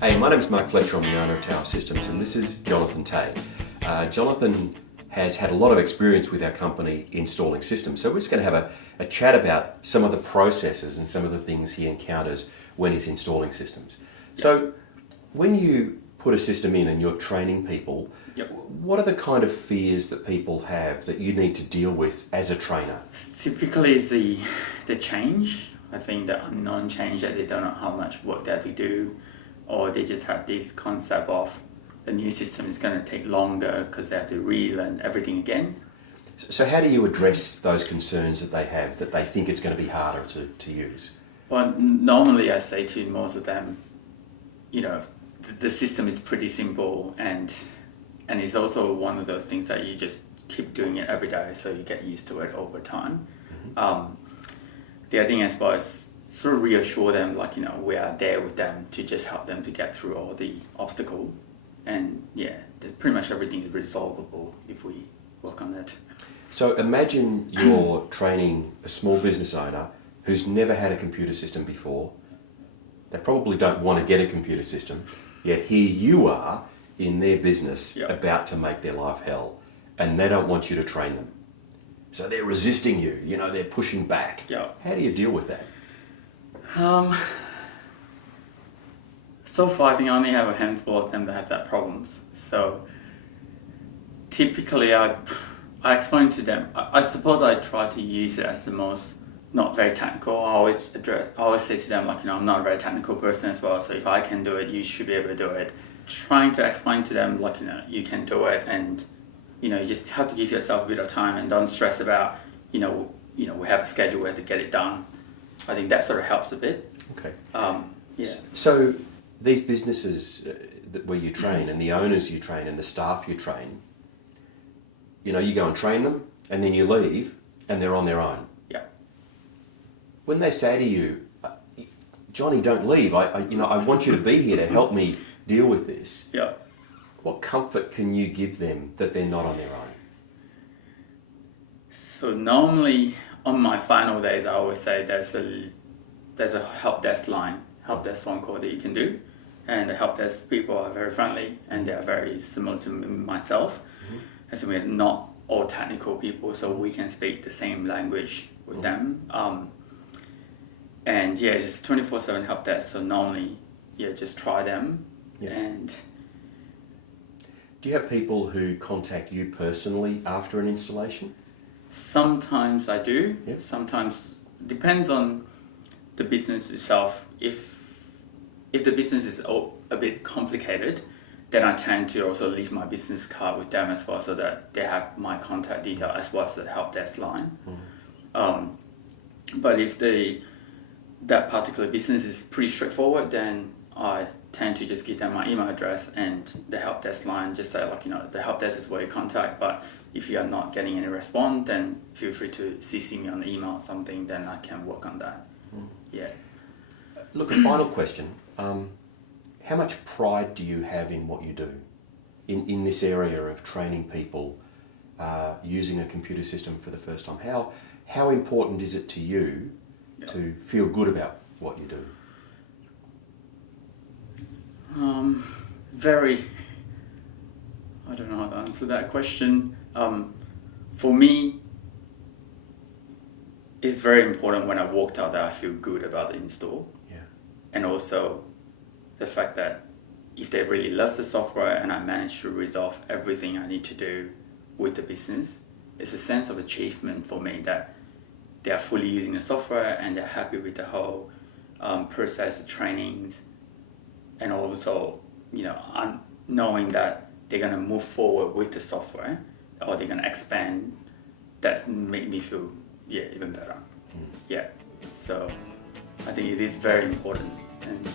Hey, my name's Mark Fletcher. I'm the owner of Tower Systems, and this is Jonathan Tay. Jonathan has had a lot of experience with our company installing systems, so we're just going to have a chat about some of the processes and some of the things he encounters when he's installing systems. So, when you put a system in and you're training people, what are the kind of fears that people have that you need to deal with as a trainer? Typically, it's the change. I think the unknown change that they don't know how much work they have to do, or they just have this concept of the new system is going to take longer because they have to relearn everything again. So how do you address those concerns that they have, that they think it's going to be harder to use? Well, normally I say to most of them, the system is pretty simple, and it's also one of those things that you just keep doing it every day, so you get used to it over time. Mm-hmm. The other thing as well is sort of reassure them, we are there with them to just help them to get through all the obstacles. And pretty much everything is resolvable if we work on it. So imagine you're training a small business owner who's never had a computer system before. They probably don't want to get a computer system, yet here you are in their business about to make their life hell, and they don't want you to train them. So they're resisting you, they're pushing back. How do you deal with that? So far, I think I only have a handful of them that have that problems. So typically, I explain to them. I suppose I try to use it as the most not very technical. I always say to them, I'm not a very technical person as well. So if I can do it, you should be able to do it. Trying to explain to them, you can do it, and you just have to give yourself a bit of time and don't stress about, we have a schedule, we have to get it done. I think that sort of helps a bit. Okay. So these businesses where you train, and the owners you train, and the staff you train, you go and train them, and then you leave, and they're on their own. Yeah. When they say to you, Johnny, don't leave. I want you to be here to help me deal with this. Yeah. What comfort can you give them that they're not on their own? So normally on my final days, I always say there's a help desk line, help desk phone call that you can do, and the help desk people are very friendly and they are very similar to myself. Mm-hmm. And so we're not all technical people, so we can speak the same language with them. And just 24/7 help desk. So normally, just try them. Yeah. And do you have people who contact you personally after an installation? Sometimes I do. Yep. Sometimes depends on the business itself. If the business is a bit complicated, then I tend to also leave my business card with them as well, so that they have my contact detail as well as the help desk line. Mm. But if that particular business is pretty straightforward, then I tend to just give them my email address and the help desk line. Just say the help desk is where you contact, but if you are not getting any response, then feel free to CC me on the email or something, then I can work on that. Mm. Yeah. Look, a final question. How much pride do you have in what you do in this area of training people using a computer system for the first time? How important is it to you to feel good about what you do? I don't know how to answer that question. For me, it's very important when I walked out that I feel good about the install. Yeah. And also the fact that if they really love the software and I manage to resolve everything I need to do with the business, it's a sense of achievement for me that they are fully using the software and they're happy with the whole process, the trainings, and also, knowing that they're going to move forward with the software or they're going to expand, that's made me feel, even better. Mm. Yeah. So I think it is very important. And